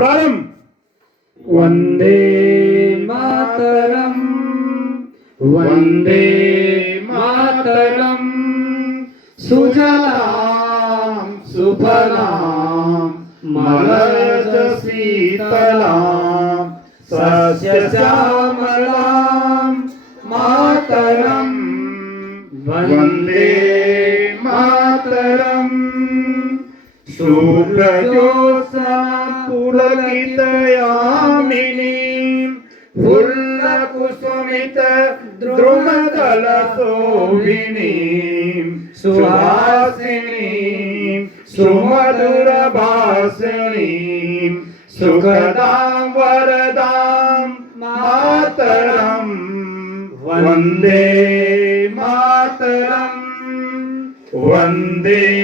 प्रारंभ. वंदे मातरम, वंदे मातरम. सुजलाम सुफलाम मलयज शीतलाम सस्यश्यामलाम मातरम. वंदे मातरम. सुप्रजोत्सा पुलकितयामिनीं फुल्लकुसुमित द्रुमदलशोभिनीं सुहासिनीं सुमधुरभाषिणीं सुखदां वरदां मातरं. वन्दे मातरं. वन्दे